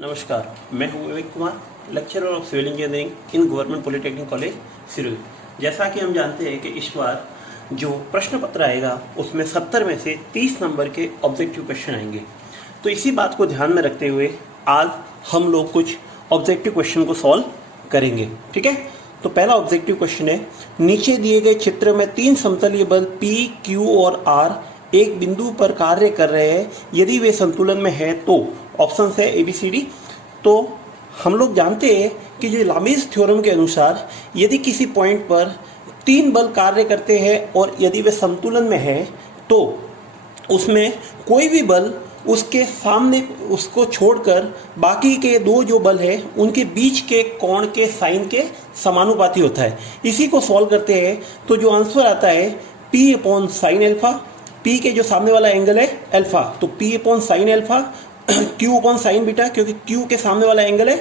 नमस्कार, मैं हूं Vivek Kumar, lecturer of civil engineering in government polytechnic college Sirohi. जैसा कि हम जानते हैं कि इस बार जो प्रश्न पत्र आएगा उसमें 70 में से 30 नंबर के ऑब्जेक्टिव क्वेश्चन आएंगे। तो इसी बात को ध्यान में रखते हुए आज हम लोग कुछ ऑब्जेक्टिव क्वेश्चन को सॉल्व करेंगे। ठीक है, तो पहला ऑब्जेक्टिव क्वेश्चन है, नीचे दिए गए चित्र में 3 समतलीय बल P, Q और R एक बिंदु पर कार्य कर रहे हैं, यदि वे संतुलन में है तो। ऑप्शन है ABCD। तो हम लोग जानते हैं कि जो लामीज थ्योरम के अनुसार यदि किसी पॉइंट पर 3 बल कार्य करते हैं और यदि वे संतुलन में है तो उसमें कोई भी बल उसके सामने उसको छोड़कर बाकी के 2 जो बल है उनके बीच के कोण के साइन के समानुपाती होता है। इसी को सॉल्व करते हैं तो जो आंसर आता है P upon sine alpha. P के जो सामने वाला एंगल है अल्फा, तो P upon sine alpha, Q upon sine beta, क्योंकि Q के सामने वाला एंगल है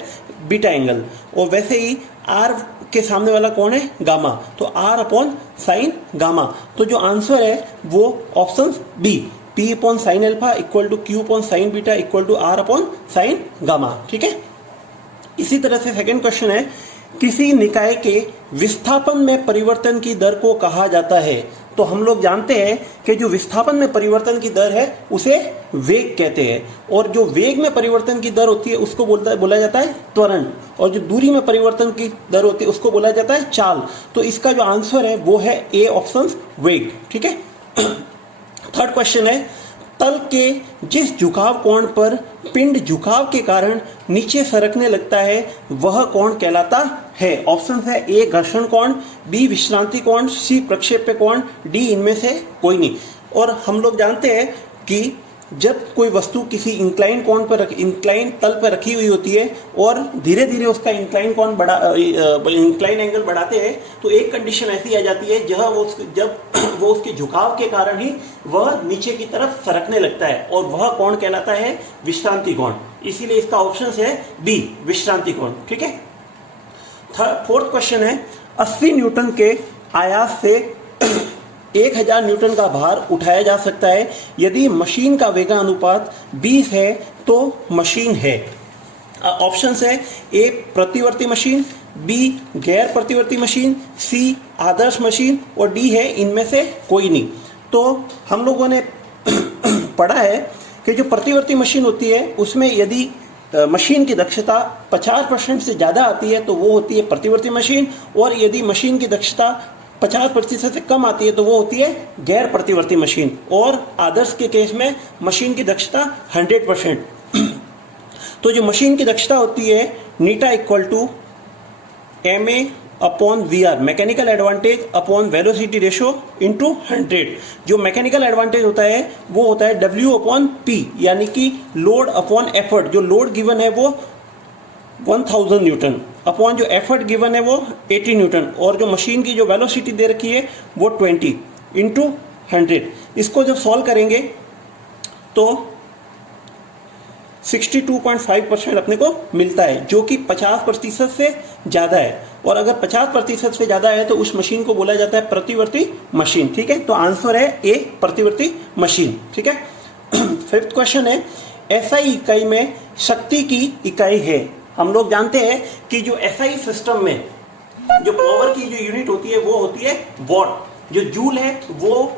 बीटा एंगल, और वैसे ही R के सामने वाला कौन है गामा, तो R अपॉन साइन गामा। तो जो आंसर है वो option B, P upon sine alpha equal to Q upon sine beta equal to R upon sine gamma. ठीक है, इसी तरह से सेकंड क्वेश्चन है, किसी निकाय के विस्थापन में परिवर्तन की दर को कहा जाता है। तो हम लोग जानते हैं कि जो विस्थापन में परिवर्तन की दर है उसे वेग कहते हैं, और जो वेग में परिवर्तन की दर होती है उसको बोला जाता है त्वरण, और जो दूरी में परिवर्तन की दर होती है उसको बोला जाता है चाल। तो इसका जो आंसर है वो है ए ऑप्शन वेग। ठीक है, थर्ड क्वेश्चन है, तल के जिस झुकाव कोण पर पिंड झुकाव के कारण नीचे सरकने लगता है वह कोण कहलाता है। ऑप्शन है ए घर्षण कोण, बी विश्रांति कोण, सी प्रक्षेप्य कोण, डी इनमें से कोई नहीं। और हम लोग जानते हैं कि जब कोई वस्तु किसी इंक्लाइन कोण पर इंक्लाइन तल पर रखी हुई होती है और धीरे धीरे उसका इंक्लाइन कोण इंक्लाइन एंगल बढ़ाते हैं तो एक कंडीशन ऐसी आ जाती है जब वो उसके झुकाव के कारण ही वह नीचे की तरफ सरकने लगता है, और वह कोण कहलाता है विश्रांति कोण। इसीलिए इसका ऑप्शन है बी विश्रांति कोण। ठीक है, फोर्थ क्वेश्चन है, 80 न्यूटन के आयास से 1000 न्यूटन का भार उठाया जा सकता है, यदि मशीन का वेगानुपात 20 है तो मशीन है। ऑप्शन है ए प्रतिवर्ती मशीन, बी गैर प्रतिवर्ती मशीन, सी आदर्श मशीन, और डी है इनमें से कोई नहीं। तो हम लोगों ने पढ़ा है कि जो प्रतिवर्ती मशीन होती है उसमें यदि मशीन की दक्षता 50% से ज़्यादा आती है तो वो होती है प्रतिवर्ती मशीन, और यदि मशीन की दक्षता 50% से कम आती है तो वो होती है गैर प्रतिवर्ती मशीन, और आदर्श के केस में मशीन की दक्षता 100%। तो जो मशीन की दक्षता होती है eta equal to MA upon VR, mechanical advantage upon velocity ratio into 100। जो मैकेनिकल एडवांटेज होता है वो होता है W अपॉन P, यानी कि लोड अपॉन एफर्ट। जो लोड गिवन है वो 1000 न्यूटन अपॉन जो एफर्ट गिवन है वो 80 न्यूटन, और जो मशीन की जो वेलोसिटी दे रखी है वो 20 इंटू 100। इसको जब सॉल्व करेंगे तो 62.5% अपने को मिलता है, जो कि 50% से ज़्यादा है, और अगर 50% से ज़्यादा है तो उस मशीन को बोला जाता है प्रतिवर्ती मशीन। ठीक है, तो आंसर है ए प्रतिवर्ती मशीन। ठीक है, फिफ्थ क्वेश्चन है, SI इकाई में शक्ति की इकाई है। हम लोग जानते हैं कि जो SI सिस्टम में जो पावर की जो यूनिट होती है वो होती है वॉट। जो जूल है वो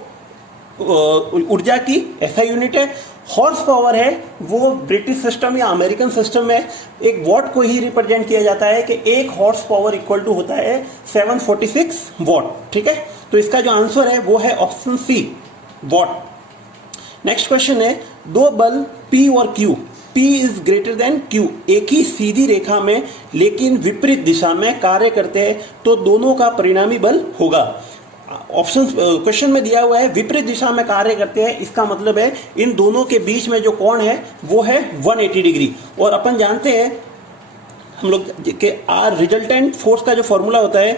ऊर्जा की SI यूनिट है। हॉर्स पावर है वो ब्रिटिश सिस्टम या अमेरिकन सिस्टम में एक वॉट को ही रिप्रेजेंट किया जाता है कि एक हॉर्स पावर इक्वल टू होता है 746 वॉट। ठीक है, तो इसका जो आंसर है वो है option see what. Next question है, 2 बल P और Q, P is greater than Q एक ही सीधी रेखा में लेकिन विपरीत दिशा में कार्य करते हैं तो दोनों का परिणामी बल होगा। ऑप्शन क्वेश्चन में दिया हुआ है विपरीत दिशा में कार्य करते हैं, इसका मतलब है इन दोनों के बीच में जो कोण है वो है 180 डिग्री। और अपन जानते हैं हम लोग कि आर रिजल्टेंट फोर्स का जो फॉर्मूला होता है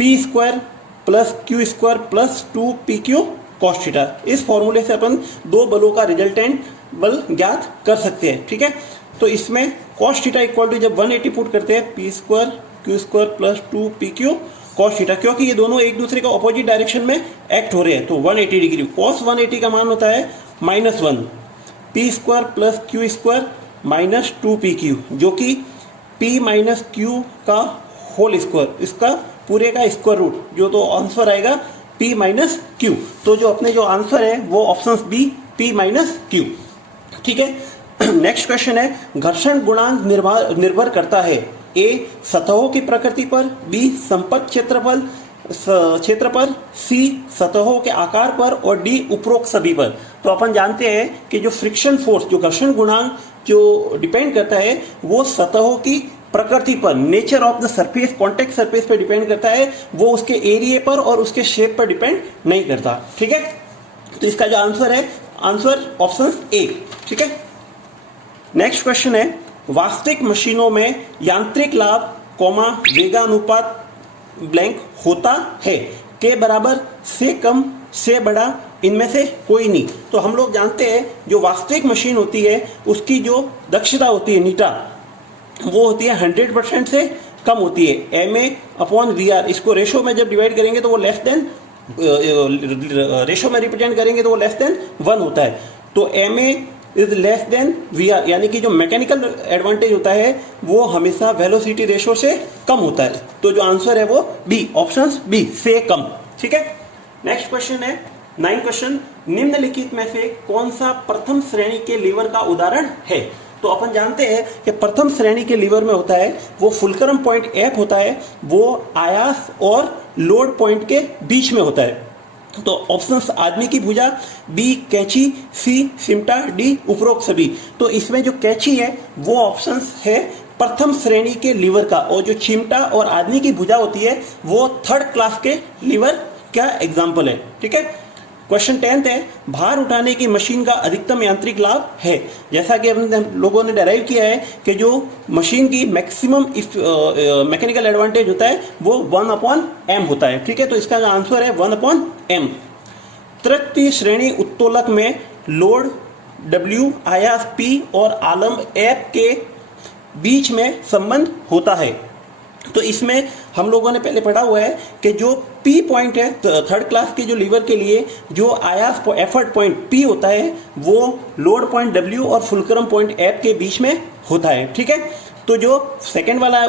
P² plus Q² plus 2PQ cos theta. इस फॉर्मूले से अपन 2 बलों का रिजल्टेंट बल ज्ञात कर सकते हैं। ठीक है, तो इसमें cos थीटा इक्वल टू जब 180 पुट करते हैं P² Q² plus 2PQ cos theta, क्योंकि ये दोनों एक दूसरे का ऑपोजिट डायरेक्शन में एक्ट हो रहे हैं तो 180 डिग्री। cos 180 का मान होता है -1, P² plus Q² minus 2pq, जो कि p माइनस क्यू का होल स्क्वायर, इसका पूरे का स्क्वायर रूट, जो तो आंसर आएगा p माइनस क्यू। तो जो अपने जो आंसर है वो option B p minus Q. ठीक है, नेक्स्ट क्वेश्चन है, घर्षण गुणांक निर्भर करता है ए सतहों की प्रकृति पर, बी संपर्क क्षेत्र पर, सी सतहों के आकार पर और डी उपरोक्त सभी पर। तो अपन जानते हैं कि जो फ्रिक्शन फोर्स, जो घर्षण गुणांक जो डिपेंड करता है वो सतहों की प्रकृति पर, nature of the surface, contact surface पर डिपेंड करता है, वो उसके एरिया पर और उसके शेप पर डिपेंड नहीं करता। ठीक है, तो इसका जो आंसर है, आंसर ऑप्शन ए। ठीक है, नेक्स्ट क्वेश्चन है, वास्तविक मशीनों में यांत्रिक लाभ कॉमा वेगानुपात ब्लैंक होता है, के बराबर, से कम, से बड़ा, इनमें से कोई नहीं। तो हम लोग जानते हैं जो वास्तविक मशीन होती है उसकी जो दक्षता होती है नीटा, वो होती है 100% से कम होती है, MA/VR। इसको रेशो में जब डिवाइड करेंगे तो वो लेस देन, रेशो में रिप्रेजेंट करेंगे तो वो लेस देन 1 होता है। तो MA is less than VR, यानी कि जो मैकेनिकल एडवांटेज होता है वो हमेशा वेलोसिटी रेशो से कम होता है। तो जो आंसर है वो बी, ऑप्शन बी, से कम। ठीक है, नेक्स्ट क्वेश्चन है 9 क्वेश्चन, निम्नलिखित में से कौन सा प्रथम श्रेणी के लीवर का उदाहरण है। तो अपन जानते हैं कि प्रथम श्रेणी के लीवर में होता है वो फुलक्रम पॉइंट F होता है, वो आयास और लोड पॉइंट के बीच में होता है। तो ऑप्शंस आदमी की भुजा, बी कैंची, सी सिमटा, डी उपरोक्त सभी। तो इसमें जो कैंची है वो ऑप्शंस है प्रथम श्रेणी के लीवर का, और जो चिमटा और आदमी की भुजा होती है वो थर्ड क्लास के लीवर का एग्जाम्पल है। ठीक है, क्वेश्चन 10 है, भार उठाने की मशीन का अधिकतम यांत्रिक लाभ है। जैसा कि हम लोगों ने डेराइव किया है कि जो मशीन की मैक्सिमम मैकेनिकल एडवांटेज होता है वो 1/m होता है। ठीक है, तो इसका आंसर है 1/m। तृतीय श्रेणी उत्तोलक में लोड W, आयास P और आलम्ब F के बीच में संबंध होता है। तो इसमें हम लोगों ने पहले पढ़ा हुआ है कि जो P पॉइंट है थर्ड क्लास के जो लीवर के लिए, जो आयास एफर्ट पॉइंट P होता है वो लोड पॉइंट W और फुलक्रम पॉइंट F के बीच में होता है। ठीक है, तो जो सेकंड वाला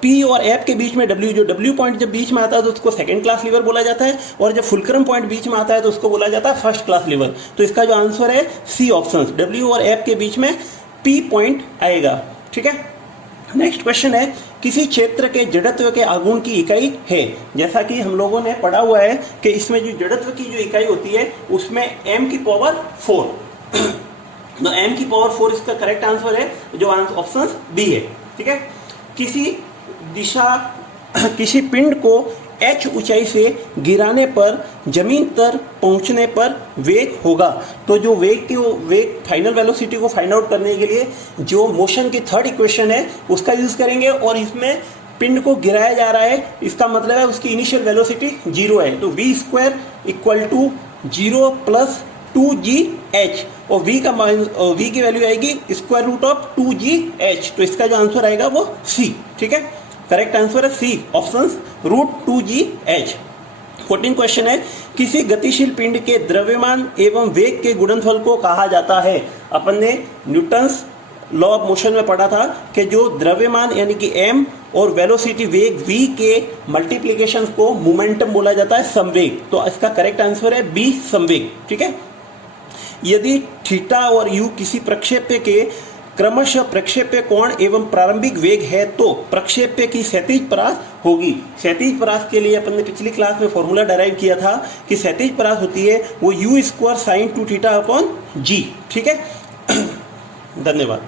P और F के बीच में W, जो W पॉइंट जब बीच में आता है तो उसको सेकंड क्लास लीवर बोला जाता है, और जब फुलक्रम पॉइंट बीच में आता है तो उसको बोला जाता है फर्स्ट क्लास लीवर। तो इसका जो आंसर है सी ऑप्शन, W और F के बीच में P पॉइंट आएगा। ठीक है, नेक्स्ट क्वेश्चन है, किसी क्षेत्र के जड़त्व के आघूर्ण की इकाई है। जैसा कि हम लोगों ने पढ़ा हुआ है कि इसमें जो जड़त्व की जो इकाई होती है उसमें m⁴ तो m⁴ इसका करेक्ट आंसर है, जो ऑप्शन बी है। ठीक है, किसी पिंड को h ऊंचाई से गिराने पर जमीन तक पहुंचने पर वेग होगा। तो जो वेग फाइनल वेलोसिटी को फाइंड आउट करने के लिए जो मोशन की थर्ड इक्वेशन है उसका यूज करेंगे, और इसमें पिंड को गिराया जा रहा है, इसका मतलब है उसकी इनिशियल वेलोसिटी 0 है। तो v² = 0 + 2gh, और v की वैल्यू आएगी √2gh। तो इसका जो आंसर आएगा वो सी। ठीक है, करेक्ट आंसर है सी ऑप्शन √2gh। 14 क्वेश्चन है, किसी गतिशील पिंड के द्रव्यमान एवं वेग के गुणनफल को कहा जाता है। अपन ने न्यूटन्स लॉ ऑफ मोशन में पढ़ा था कि जो द्रव्यमान यानी कि m और वेलोसिटी वेग v के मल्टीप्लीकेशन को मोमेंटम बोला जाता है, संवेग। तो इसका करेक्ट आंसर है बी, संवेग। ठीक है, यदि थीटा और u किसी प्रक्षेप्य के क्रमशः प्रक्षेप्य कोण एवं प्रारंभिक वेग है तो प्रक्षेप्य की क्षैतिज परास होगी। क्षैतिज परास के लिए अपन ने पिछली क्लास में फॉर्मूला डेराइव किया था कि क्षैतिज परास होती है वो u² sin 2θ/g। ठीक है, धन्यवाद।